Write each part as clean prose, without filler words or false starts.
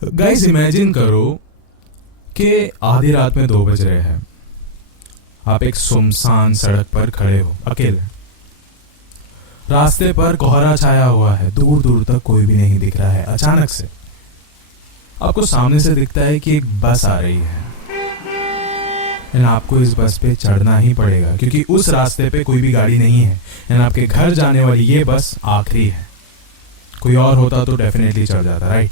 Guys imagine करो कि आधी रात में 2 बज रहे हैं, आप एक सुनसान सड़क पर खड़े हो अकेले। रास्ते पर कोहरा छाया हुआ है, दूर दूर तक कोई भी नहीं दिख रहा है। अचानक से आपको सामने से दिखता है कि एक बस आ रही है एंड आपको इस बस पे चढ़ना ही पड़ेगा क्योंकि उस रास्ते पे कोई भी गाड़ी नहीं है एंड आपके घर जाने वाली ये बस आखिरी है। कोई और होता तो डेफिनेटली चढ़ जाता, राइट?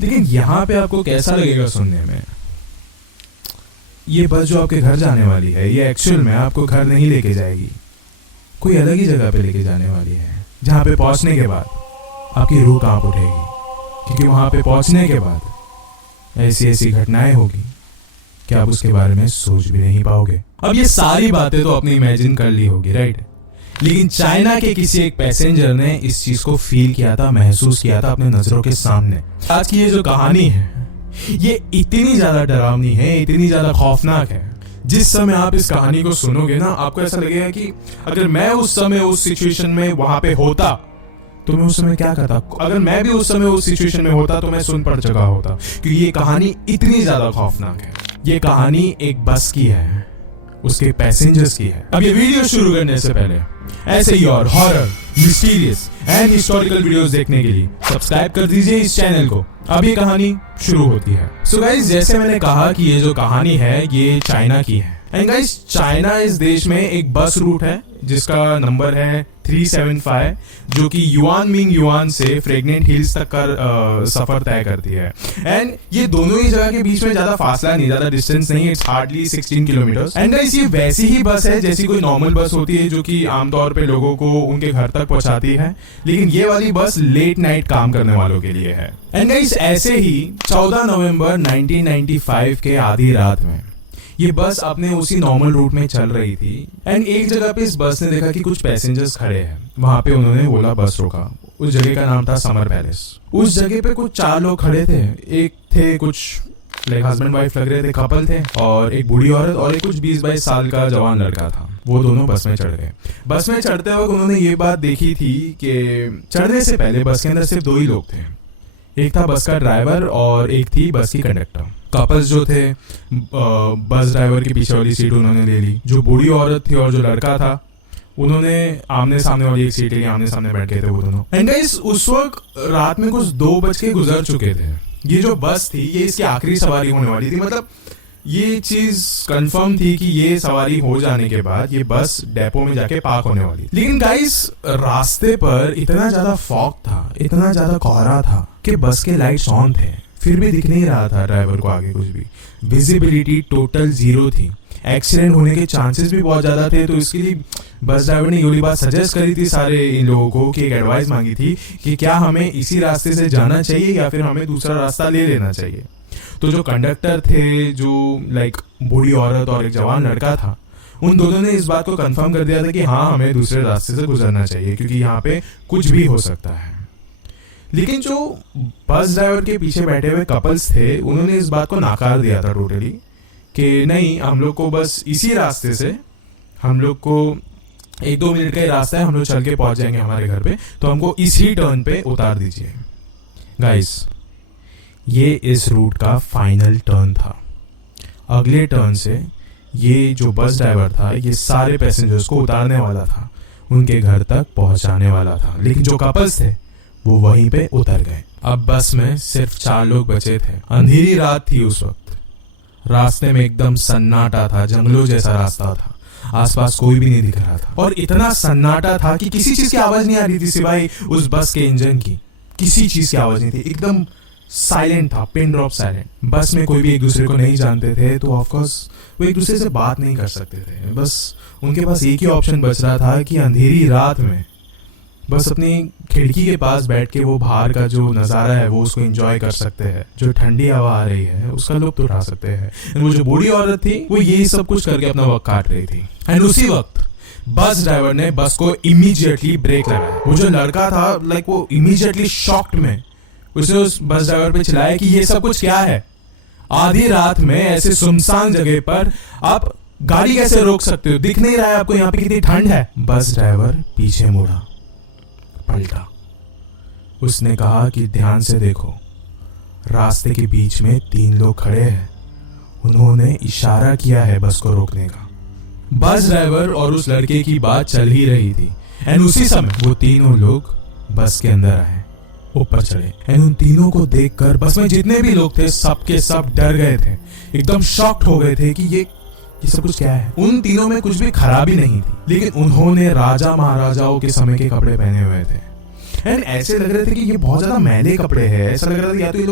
लेकिन यहां पे आपको कैसा लगेगा सुनने में? ये बस जो आपके घर जाने वाली है ये एक्चुअल में आपको घर नहीं लेके जाएगी, कोई अलग ही जगह पे लेके जाने वाली है, जहां पे पहुंचने के बाद आपकी रूह कांप उठेगी क्योंकि वहां पे पहुंचने के बाद ऐसी ऐसी घटनाएं होगी कि आप उसके बारे में सोच भी नहीं पाओगे। अब ये सारी बातें तो आपने इमेजिन कर ली होगी, राइट? लेकिन चाइना के किसी एक पैसेंजर ने इस चीज को फील किया था, महसूस किया था अपने नजरों के सामने। आज की ये जो कहानी है ये इतनी ज्यादा डरावनी है, इतनी ज्यादा खौफनाक है, जिस समय आप इस कहानी को सुनोगे ना आपको ऐसा लगेगा कि अगर मैं उस समय उस सिचुएशन में वहां पे होता तो मैं उस समय क्या करता। अगर मैं भी उस समय उस सिचुएशन में होता तो मैं सुन पड़ चुका होता, क्योंकि ये कहानी इतनी ज्यादा खौफनाक है। ये कहानी एक बस की है, उसके पैसेंजर्स की है। अब ये वीडियो शुरू करने से पहले ऐसे ही और horror, mysterious and historical videos देखने के लिए सब्सक्राइब कर दीजिए इस चैनल को। अब ये कहानी शुरू होती है। सो गाइस, जैसे मैंने कहा कि ये जो कहानी है ये चाइना की है। एंड गाइस, चाइना इस देश में एक बस रूट है जिसका नंबर है 375, जो कि युआनमिंग युआन से फ्रेगनेंट हिल्स तक का सफर तय करती है। एंड ये दोनों ही जगह के बीच में ज्यादा फासला नहीं, ज्यादा डिस्टेंस नहीं, it's hardly 16 kilometre. And guys, ये वैसी ही बस है जैसी कोई नॉर्मल बस होती है जो कि आमतौर पे लोगों को उनके घर तक पहुंचाती है, लेकिन ये वाली बस लेट नाइट काम करने वालों के लिए है। एंड गाइस, ऐसे ही 14 नवंबर 1995 के आधी रात में ये बस अपने उसी नॉर्मल रूट में चल रही थी एंड एक जगह पे इस बस ने देखा कि कुछ पैसेंजर्स खड़े हैं। वहां पे उन्होंने ओला बस रोका। उस जगह का नाम था समर पैलेस। उस जगह पे कुछ 4 लोग खड़े थे। एक थे कुछ लाइक हस्बैंड वाइफ लग रहे थे, कपल थे, और एक बूढ़ी औरत और एक कुछ 20-22 साल का जवान लड़का था। वो दोनों बस में चढ़ गए। बस में चढ़ते वक्त उन्होंने ये बात देखी थी कि चढ़ने से पहले बस के अंदर सिर्फ 2 ही लोग थे। एक था बस का ड्राइवर और एक थी बस की कंडक्टर। कपल्स जो थे बस ड्राइवर की पीछे वाली सीट उन्होंने ले ली। जो बूढ़ी औरत थी और जो लड़का था उन्होंने आमने सामने वाली एक सीट ली, आमने सामने बैठ गए थे वो दोनों। एंड गाइस, उस वक्त रात में कुछ 2 बज के गुजर चुके थे। ये जो बस थी ये इसकी आखिरी सवारी होने वाली थी। मतलब ये चीज कंफर्म थी कि ये सवारी हो जाने के बाद ये बस डेपो में जाके पार्क होने वाली। लेकिन गाइस, रास्ते पर इतना ज्यादा फॉग था, इतना ज्यादा कोहरा था कि बस के लाइट्स ऑन थे, फिर भी दिख नहीं रहा था ड्राइवर को आगे कुछ भी। विजिबिलिटी टोटल 0 थी। एक्सीडेंट होने के चांसेस भी बहुत ज्यादा थे। तो इसके लिए बस ड्राइवर ने ये वाली बात सजेस्ट करी थी सारे इन लोगों को, कि एक एडवाइस मांगी थी कि क्या हमें इसी रास्ते से जाना चाहिए या फिर हमें दूसरा रास्ता ले लेना चाहिए। तो जो कंडक्टर थे, जो लाइक बूढ़ी औरत और एक जवान लड़का था, उन दोनों ने इस बात को कंफर्म कर दिया था कि हाँ, हमें दूसरे रास्ते से गुजरना चाहिए क्योंकि यहाँ पे कुछ भी हो सकता है। लेकिन जो बस ड्राइवर के पीछे बैठे हुए कपल्स थे उन्होंने इस बात को नाकार दिया था टोटली, कि नहीं, हम लोग को बस इसी रास्ते से, हम लोग को 1-2 मिनट का ही रास्ता है, हम लोग चल के पहुंच जाएंगे हमारे घर पे, तो हमको इसी टर्न पे उतार दीजिए। गाइस, ये इस रूट का फाइनल टर्न था। अगले टर्न से ये जो बस ड्राइवर था ये सारे पैसेंजर्स को उतारने वाला था, उनके घर तक पहुंचाने वाला था। लेकिन जो कपल्स थे वो वहीं पे उतर गए। अब बस में सिर्फ 4 लोग बचे थे। अंधेरी रात थी उस वक्त। रास्ते में एकदम सन्नाटा था, जंगलों जैसा रास्ता था, आसपास कोई भी नहीं दिख रहा था और इतना सन्नाटा था कि किसी चीज की आवाज नहीं आ रही थी सिवाय उस बस के इंजन की। किसी चीज की आवाज नहीं थी, एकदम साइलेंट था, पिन ड्रॉप साइलेंट। बस में कोई भी एक दूसरे को नहीं जानते थे, तो ऑफकोर्स वो एक दूसरे से बात नहीं कर सकते थे। बस उनके पास एक ही ऑप्शन बच रहा था कि अंधेरी रात में बस अपनी खिड़की के पास बैठ के वो बाहर का जो नज़ारा है वो उसको एंजॉय कर सकते हैं, जो ठंडी हवा आ रही है उसका लुत्फ उठा सकते हैं। वो जो बूढ़ी औरत थी वो यही सब कुछ करके अपना वक्त काट रही थी। एंड उसी वक्त बस ड्राइवर ने बस को इमीडिएटली ब्रेक लगाया। वो जो लड़का था लाइक वो इमीडिएटली शॉक्ड में उसने उस बस ड्राइवर पे चिल्लाया कि ये सब कुछ क्या है, आधी रात में ऐसे सुनसान जगह पर आप गाड़ी कैसे रोक सकते हो, दिख नहीं रहा है आपको यहाँ पे कितनी ठंड है। बस ड्राइवर पीछे मुड़ा, पलटा उसने कहा कि ध्यान से देखो, रास्ते के बीच में 3 लोग खड़े हैं। उन्होंने इशारा किया है बस को रोकने का। बस ड्राइवर और उस लड़के की बात चल ही रही थी एंड उसी समय वो तीनों लोग बस के अंदर आए, ऊपर चढ़े एंड उन तीनों को देखकर बस में जितने भी लोग थे सबके सब डर गए थे, एकदम शॉक्ड हो गए थे कि ये सब कुछ क्या है। उन तीनों में कुछ भी खराबी नहीं थी, लेकिन उन्होंने राजा महाराजाओं के समय के कपड़े पहने हुए थे एंड ऐसे लग रहे थे कि ये बहुत ज्यादा मैले कपड़े हैं। ऐसा लग रहा था या तो ये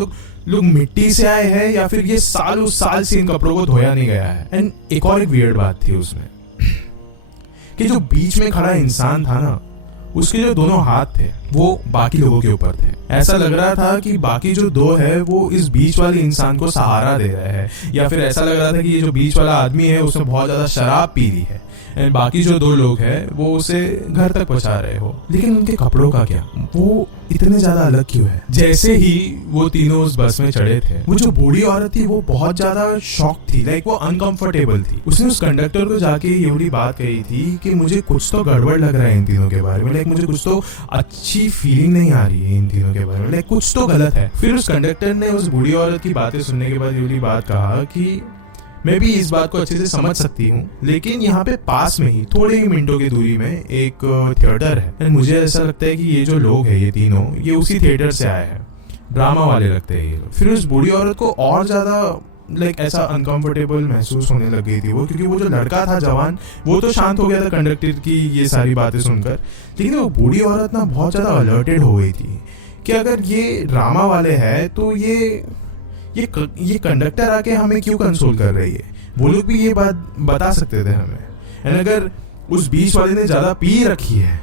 लोग मिट्टी से आए हैं या फिर ये साल से इन कपड़ों को धोया नहीं गया है। एंड एक और एक वियर्ड बात थी उसमें कि जो बीच में खड़ा इंसान था ना, उसके जो दोनों हाथ थे वो बाकी लोगों के ऊपर थे। ऐसा लग रहा था कि बाकी जो 2 है वो इस बीच वाले इंसान को सहारा दे रहे हैं, या फिर ऐसा लग रहा था कि ये जो बीच वाला आदमी है उसने बहुत ज्यादा शराब पी ली है एंड बाकी जो 2 लोग हैं वो उसे घर तक पहुंचा रहे हो। लेकिन उनके कपड़ों का क्या, वो इतने ज्यादा अलग क्यों है? जैसे ही वो तीनों उस बस में चढ़े थे, वो जो बूढ़ी औरत थी वो बहुत ज्यादा शॉक थी, लाइक वो अनकंफर्टेबल थी। उसने उस कंडक्टर को जाके ये वाली बात कही थी कि मुझे कुछ तो गड़बड़ लग रहा है इन तीनों के बारे में, लाइक मुझे कुछ तो अच्छी फीलिंग नहीं आ रही है इन तीनों के बारे में, लाइक कुछ तो गलत है। फिर उस कंडक्टर ने उस बूढ़ी औरत की बातें सुनने के बाद ये वाली बात कहा कि मैं भी इस बात को अच्छे से समझ सकती हूँ, लेकिन यहाँ पे पास में ही थोड़े ही मिनटों की दूरी में एक थिएटर है एंड मुझे ऐसा लगता है कि ये जो लोग हैं ये तीनों ये उसी थिएटर से आए हैं, ड्रामा वाले लगते हैं ये लोग। फिर उस बूढ़ी औरत को और ज्यादा लाइक ऐसा अनकंफर्टेबल महसूस होने लग गई थी वो, क्योंकि वो जो लड़का था जवान वो तो शांत हो गया था कंडक्टर की ये सारी बातें सुनकर, लेकिन वो बूढ़ी औरत ना बहुत ज्यादा अलर्टेड हो गई थी कि अगर ये ड्रामा वाले हैं तो ये कंडक्टर आके हमें क्यों कंसोल कर रही है। वो लोग भी ये बात बता सकते थे हमें। एंड अगर उस बीच वाले ने ज्यादा पी रखी है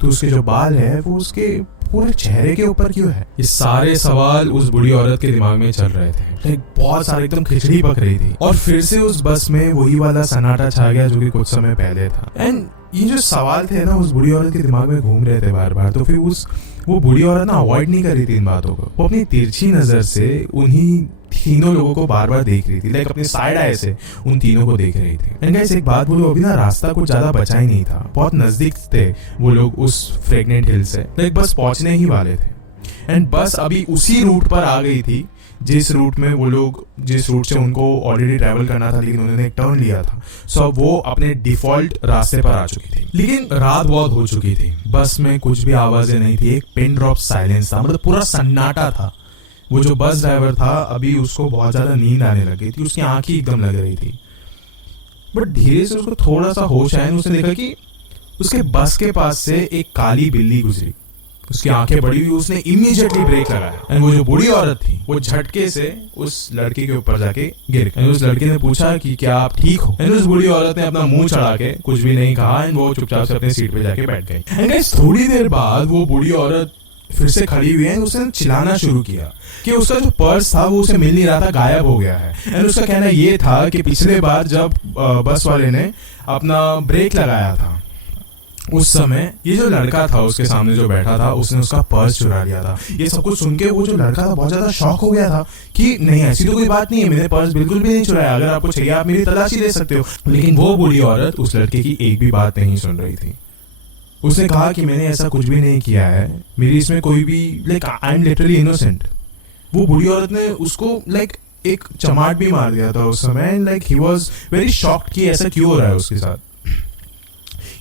तो उसके जो बाल है वो उसके पूरे चेहरे के ऊपर क्यों है। ये सारे सवाल उस बूढ़ी औरत के दिमाग में चल रहे थे, लाइक बहुत सारे एकदम खिचड़ी पक रही थी। और फिर से उस बस में वही वाला सन्नाटा छा गया जो कि कुछ समय पहले था। एंड ये जो सवाल थे ना उस बूढ़ी औरत के दिमाग में घूम रहे थे बार बार। तो फिर वो बूढ़ी औरत ना अवॉइड नहीं कर रही थी इन बातों को, वो अपनी तिरछी नजर से उन्हीं तीनों लोगों को बार बार देख रही थी, लाइक अपने साइड आई से उन तीनों को देख रही थी। एंड गाइस एक बात बोलो, अभी ना रास्ता कुछ ज्यादा बचा ही नहीं था, बहुत नजदीक थे वो लोग उस फ्रेगनेंट हिल से, लाइक बस पहुंचने ही वाले थे। एंड बस अभी उसी रूट पर आ गई थी जिस रूट से उनको ऑलरेडी ट्रैवल करना था, लेकिन उन्होंने एक टर्न लिया था। सो वो अपने डिफॉल्ट रास्ते पर आ चुकी थी। लेकिन रात बहुत हो चुकी थी, बस में कुछ भी आवाजें नहीं थी, एक पिन ड्रॉप साइलेंस था, मतलब पूरा सन्नाटा था। वो जो बस ड्राइवर था अभी उसको बहुत ज्यादा नींद आने लगी थी, उसकी आंखें एकदम लग रही थी। बट धीरे से उसको थोड़ा सा होश आया, उसने देखा कि उसके बस के पास से एक काली बिल्ली गुजरी, उसकी आंखें बड़ी हुई, उसने इमीडिएटली ब्रेक लगाया। एंड वो जो बूढ़ी औरत थी वो झटके से उस लड़के के ऊपर जाके गिर गई। उस लड़के ने पूछा कि क्या आप ठीक हो? एंड उस बूढ़ी औरत ने अपना मुंह चढ़ा के कुछ भी नहीं कहा एंड वो चुपचाप से अपनी सीट पे जाके बैठ गई। एंड गाइस थोड़ी देर बाद वो बूढ़ी औरत फिर से खड़ी हुई है, उसने चिल्लाना शुरू किया कि उसका जो पर्स था वो उसे मिल नहीं रहा था, गायब हो गया है। एंड उसका कहना ये था कि पिछले बार जब बस वाले ने अपना ब्रेक लगाया था उस समय ये जो लड़का था उसके सामने जो बैठा था उसने उसका पर्स चुरा लिया था। ये सब कुछ सुन के वो जो लड़का था बहुत ज्यादा शॉक हो गया था कि नहीं ऐसी तो कोई बात नहीं है, मैंने पर्स बिल्कुल भी नहीं चुराया, अगर आपको चाहिए आप मेरी तलाशी ले सकते हो। लेकिन वो बूढ़ी औरत उस लड़के की एक भी बात नहीं सुन रही थी। उसने कहा कि मैंने ऐसा कुछ भी नहीं किया है, मेरी इसमें कोई भी like I am literally innocent. वो बूढ़ी औरत ने उसको लाइक एक चमाट भी मार दिया था उस समय, like he was very shocked कि ऐसा क्यों हो रहा है उसके साथ।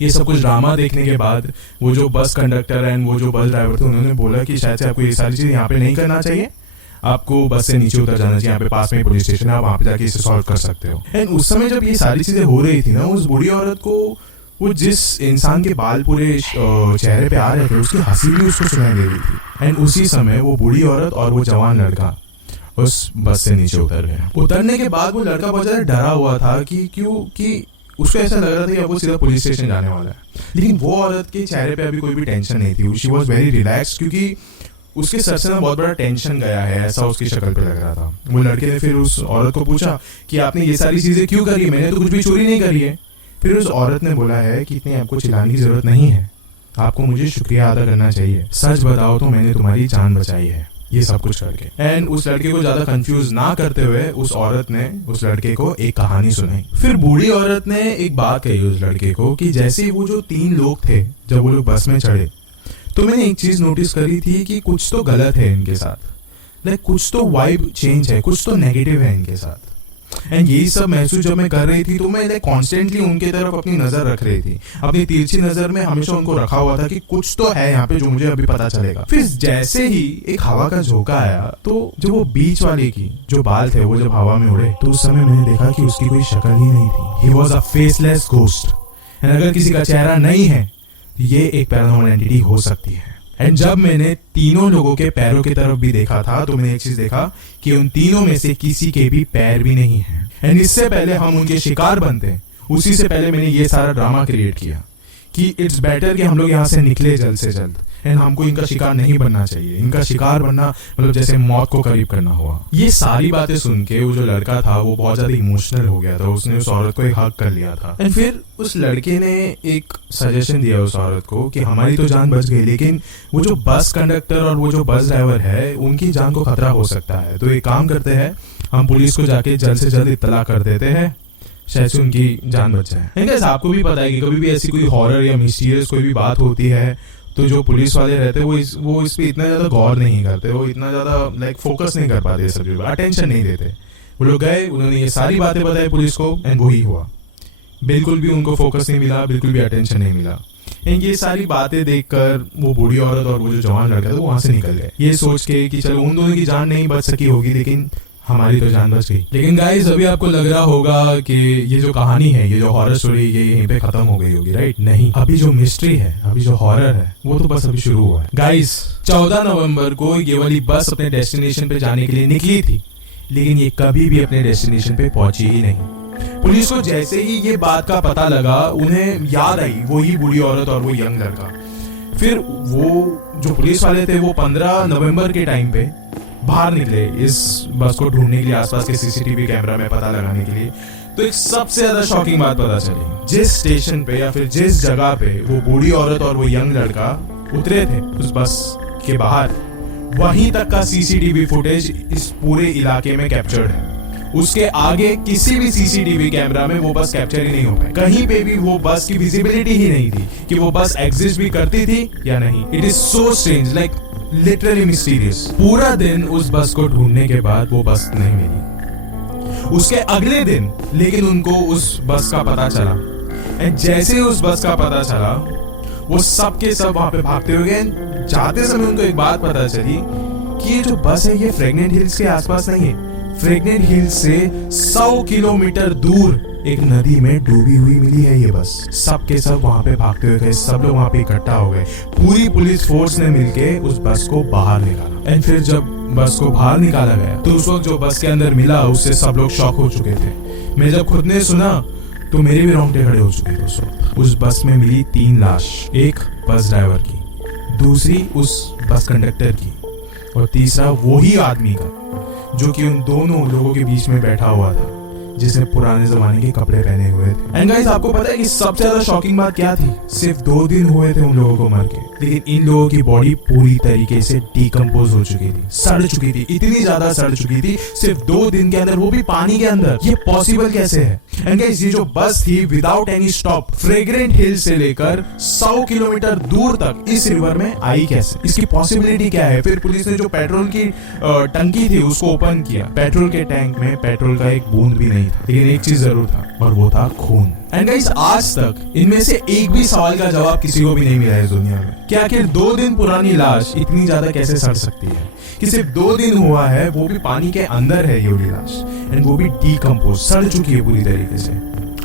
ये सब कुछ ड्रामा देखने के बाद वो जो बस कंडक्टर एंड वो जो बस ड्राइवर थे उन्होंने बोला कि शायद से आपको ये सारी चीज यहाँ पे नहीं करना चाहिए, आपको बस से नीचे उतर जाना चाहिए, यहाँ पे पास में पुलिस स्टेशन है, आप वहाँ पे जाके इसे सॉल्व कर सकते हो। एंड उस समय जब ये सारी चीजें हो रही थी ना, उस बूढ़ी औरत को वो जिस इंसान के बाल पूरे चेहरे पे आ रहे थे उसकी हंसी भी उसको सुनाई दे रही थी। एंड उसी समय वो बूढ़ी औरत और वो जवान लड़का उस बस से नीचे उतर गया। उतरने के बाद वो लड़का बहुत ज्यादा डरा हुआ था कि उसको ऐसा लग रहा था कि अब वो सीधा पुलिस स्टेशन जाने वाला है। लेकिन वो औरत के चेहरे पे अभी कोई भी टेंशन नहीं थी, शी वॉज वेरी रिलैक्स, क्योंकि उसके सर से ना बहुत बड़ा टेंशन गया है, ऐसा उसकी शक्ल पे लग रहा था। वो लड़के ने फिर उस औरत को पूछा कि आपने ये सारी चीजें क्यों करी, मैंने तो कुछ भी चोरी नहीं करी है। फिर उस औरत ने बोला है कि इतनी आपको चिल्लाने की जरूरत नहीं है, आपको मुझे शुक्रिया अदा करना चाहिए, सच बताओ तो मैंने तुम्हारी जान बचाई है ये सब कुछ करके। एंड उस लड़के को ज्यादा कंफ्यूज ना करते हुए उस औरत ने उस लड़के को एक कहानी सुनाई। फिर बूढ़ी औरत ने एक बात कही उस लड़के को कि जैसे ही वो जो 3 लोग थे जब वो लोग बस में चढ़े तो मैंने एक चीज नोटिस करी थी कि कुछ तो गलत है इनके साथ, लाइक कुछ तो वाइब चेंज है, कुछ तो नेगेटिव है इनके साथ। एंड यही सब महसूस जब मैं कर रही थी तो मैं कॉन्स्टेंटली उनके तरफ अपनी नजर रख रही थी, अपनी तिरछी नजर में हमेशा उनको रखा हुआ था कि कुछ तो है यहाँ पे जो मुझे अभी पता चलेगा। फिर जैसे ही एक हवा का झोंका आया तो जो वो बीच वाले की जो बाल थे वो जब हवा में उड़े तो उस समय मैंने देखा कि उसकी कोई शक्ल ही नहीं थी। He was a faceless ghost. And अगर किसी का चेहरा नहीं है तो ये एक पैरानॉर्मल एंटिटी हो सकती है। एंड जब मैंने तीनों लोगों के पैरों की तरफ भी देखा था तो मैंने एक चीज देखा कि उन तीनों में से किसी के भी पैर भी नहीं है। एंड इससे पहले हम उनके शिकार बनते, उसी से पहले मैंने ये सारा ड्रामा क्रिएट किया कि इट्स बेटर कि हम लोग यहाँ से निकले जल्द से जल्द। एंड हमको इनका शिकार नहीं बनना चाहिए। इनका शिकार बनना मतलब जैसे मौत को करीब करना हुआ। ये सारी बातें सुन के वो जो लड़का था वो बहुत ज्यादा इमोशनल हो गया था। उसने उस औरत को एक हक कर लिया था। एंड फिर उस लड़के ने एक सजेशन दिया उस औरत को कि हमारी तो जान बच गई, लेकिन वो जो बस कंडक्टर और वो जो बस ड्राइवर है उनकी जान को खतरा हो सकता है। तो एक काम करते हैं, हम पुलिस को जाके जल्द से जल्द इत्तला कर देते हैं, शायद से उनकी जान बच जाए। आपको भी पता है कि कभी भी ऐसी कोई हॉरर या मिस्टीरियस कोई भी बात होती है तो जो पुलिस वाले रहते हैं वो इस पे इतना ज्यादा गौर नहीं करते, वो इतना ज्यादा फोकस नहीं कर पाते, सब अटेंशन नहीं देते। वो लोग गए, उन्होंने ये सारी बातें बताई पुलिस को एंड वही हुआ। बिल्कुल भी उनको फोकस नहीं मिला, बिल्कुल भी अटेंशन नहीं मिला। ये सारी बातें देखकर वो बूढ़ी औरत और वो जो जवान लड़का था वो वहां से निकल गए, ये सोच के कि चलो उन दोनों की जान नहीं बच सकी होगी लेकिन हमारी तो जान बच गई। लेकिन गाइस अभी आपको लग रहा होगा कि ये जो कहानी है, ये जो हॉरर स्टोरी ये यहीं पे खत्म हो गई होगी, राइट? नहीं, अभी जो मिस्ट्री है, अभी जो हॉरर है वो तो बस अभी शुरू हुआ है। गाइस 14 नवंबर को ये वाली बस अपने डेस्टिनेशन पे जाने के लिए निकली थी, लेकिन ये कभी भी अपने डेस्टिनेशन पे पहुंची ही नहीं। पुलिस को जैसे ही ये बात का पता लगा उन्हें याद आई वही बूढ़ी औरत और वो यंग लड़का। फिर वो जो पुलिस वाले थे वो 15 नवंबर के टाइम पे बाहर निकले इस बस को ढूंढने के लिए, आसपास के सीसीटीवी कैमरा में पता लगाने के लिए। तो एक सबसे ज्यादा शॉकिंग बात पता चली, जिस स्टेशन पे या फिर जिस जगह पे वो बूढ़ी औरत और वो यंग लड़का उतरे थे उस बस के बाहर, वहीं तक का सीसीटीवी फुटेज इस पूरे इलाके में कैप्चर्ड है। उसके आगे किसी भी सीसीटीवी कैमरा में वो बस कैप्चर ही नहीं हो पाई। कहीं पे भी वो बस की विजिबिलिटी ही नहीं थी कि वो बस एग्जिस्ट भी करती थी या नहीं। It is so strange, like literally mysterious. पूरा दिन उस बस को ढूंढने के बाद वो बस नहीं मिली। उसके अगले दिन लेकिन उनको उस बस का पता चला। एंड जैसे ही उस बस का पता चला वो सब के सब वहां पे भागते हुए गए। जाते समय उनको एक बात पता चली कि ये जो बस है ये फ्रेगनेंट हिल्स के आसपास नहीं है। फ्रेगनेंट हिल्स से 100 किलोमीटर दूर एक नदी में डूबी हुई मिली है ये बस। सब के सब वहां पे भागते हुए गए, सब लोग वहां पे इकट्ठा हो गए। पूरी पुलिस फोर्स ने मिलके उस बस को बाहर निकाला। एंड फिर जब बस को बाहर निकाला गया तो उस वक्त जो बस के अंदर मिला उससे सब लोग शॉक हो चुके थे। मैं जब खुद ने सुना तो मेरे भी रोंगटे खड़े हो चुके थे उस वक्त। उस बस में मिली 3 लाश, एक बस ड्राइवर की, दूसरी उस बस कंडक्टर की और तीसरा वही आदमी का जो कि उन दोनों लोगों के बीच में बैठा हुआ था जिसने पुराने जमाने के कपड़े पहने हुए थे। एंड गाइस आपको पता है कि सबसे ज्यादा शॉकिंग बात क्या थी? सिर्फ 2 दिन हुए थे उन लोगों को मर के, लेकिन इन लोगों की बॉडी पूरी तरीके से डिकम्पोज हो चुकी थी, सड़ चुकी थी, इतनी ज्यादा सड़ चुकी थी सिर्फ 2 दिन के अंदर, वो भी पानी के अंदर। ये पॉसिबल कैसे है? एंड गाइस ये जो बस थी विदाउट एनी स्टॉप फ्रेग्रेंट हिल से लेकर 100 किलोमीटर दूर तक इस रिवर में आई कैसे? इसकी पॉसिबिलिटी क्या है? फिर पुलिस ने जो पेट्रोल की टंकी थी उसको ओपन किया। पेट्रोल के टैंक में पेट्रोल का एक बूंद भी नहीं था, लेकिन एक चीज जरूर था और वो था खून। एंड गाइस आज तक इनमें से एक भी सवाल का जवाब किसी को भी नहीं मिला है इस दुनिया में कि आखिर 2 दिन पुरानी लाश इतनी ज्यादा कैसे सड़ सकती है? कि सिर्फ 2 दिन हुआ है, वो भी पानी के अंदर है ये वाली लाश, एंड वो भी डिकम्पोज, सड़ चुकी है पूरी तरीके से।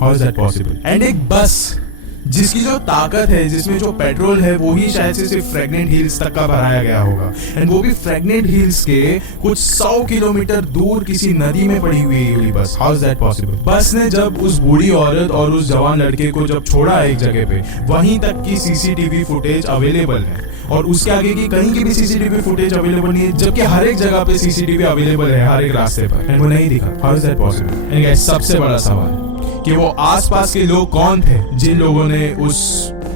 How is that possible? And एक बस जिसकी जो ताकत है, जिसमें जो पेट्रोल है वो ही शायद से सिर्फ फ्रेगनेंट हिल्स तक का भराया गया होगा, एंड वो भी फ्रेगनेंट हिल्स के कुछ 100 किलोमीटर दूर किसी नदी में पड़ी हुई है बस। How is that possible? बस ने जब उस बूढ़ी औरत और उस जवान लड़के को जब छोड़ा एक जगह पे, वहीं तक की सीसीटीवी फुटेज अवेलेबल है और उसके आगे की कहीं की भी सीसीटीवी फुटेज अवेलेबल नहीं है, जबकि हर एक जगह पे सीसीटीवी अवेलेबल है, हर एक रास्ते पर, एंड वो नहीं दिखा। How is that possible? And guys सबसे बड़ा सवाल कि वो आसपास के लोग कौन थे जिन लोगों ने उस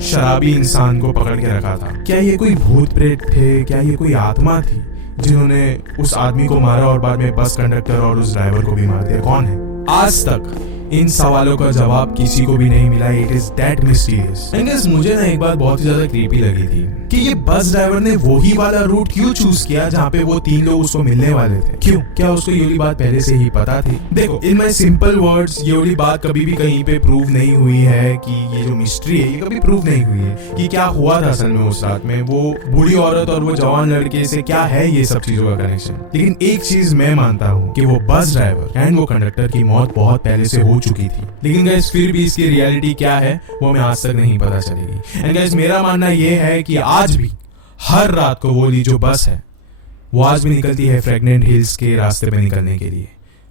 शराबी इंसान को पकड़ के रखा था? क्या ये कोई भूत प्रेत थे? क्या ये कोई आत्मा थी जिन्होंने उस आदमी को मारा और बाद में बस कंडक्टर और उस ड्राइवर को भी मार दिया? कौन है? आज तक इन सवालों का जवाब किसी को भी नहीं मिला। It is that mysterious. And मुझे ना एक बात बहुत ही ज्यादा क्रीपी लगी थी कि ये बस ड्राइवर ने वही वाला रूट क्यों चूज किया जहाँ पे वो 3 लोग उसको मिलने वाले थे। क्यों? क्या उसको ये वाली बात पहले से ही पता थी? देखो, इन माय सिंपल वर्ड्स, ये वाली बात कभी भी कहीं पे प्रूव नहीं हुई है कि ये जो मिस्ट्री है ये कभी प्रूव नहीं हुई है कि क्या हुआ था असल में उस रात में, वो बूढ़ी औरत और वो जवान लड़के से क्या है ये सब चीजों का कनेक्शन। लेकिन एक चीज मैं मानता हूँ कि वो बस ड्राइवर एंड वो कंडक्टर की मौत बहुत पहले से हो चुकी थी। लेकिन गाइस फिर भी इसकी रियलिटी क्या है वो हमें आज तक नहीं पता चलेगी। एंड गाइस मेरा मानना ये है कि आज भी हर रात को वो जो बस है वो आज भी निकलती है फ्रैग्नेंट हिल्स के रास्ते पे निकलने के लिए।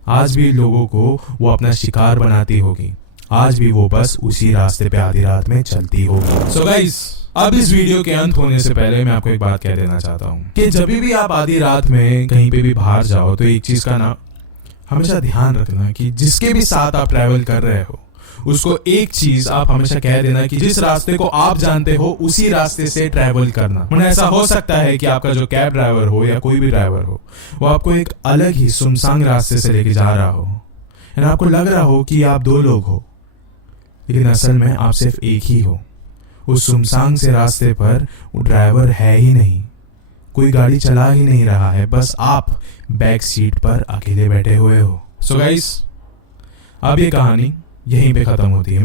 आज भी लोगों को वो अपना शिकार बनाती होगी। आज भी वो बस उसी रास्ते पे आधी रात में चलती होगी। सो गाइस, अब इस वीडियो के अंत होने से पहले मैं आपको एक बात कह देना चाहता हूँ कि जब भी आप आधी रात में कहीं पे भी बाहर जाओ तो एक चीज का ना हमेशा ध्यान रखना कि जिसके भी साथ आप ट्रैवल कर रहे हो उसको एक चीज आप हमेशा कह देना कि जिस रास्ते को आप जानते हो उसी रास्ते से ट्रैवल करना। मतलब ऐसा हो सकता है कि आपका जो कैब ड्राइवर हो या कोई भी ड्राइवर हो वो आपको एक अलग ही सुनसान रास्ते से लेके जा रहा हो और आपको लग रहा हो कि आप 2 लोग हो, लेकिन असल में आप सिर्फ एक ही हो। उस सुनसान से रास्ते पर वो ड्राइवर है ही नहीं, कोई गाड़ी चला ही नहीं रहा है, बस आप बैक सीट पर अकेले बैठे हुए हो। सो गाइस, अब ये कहानी यहीं पे खत्म होती है।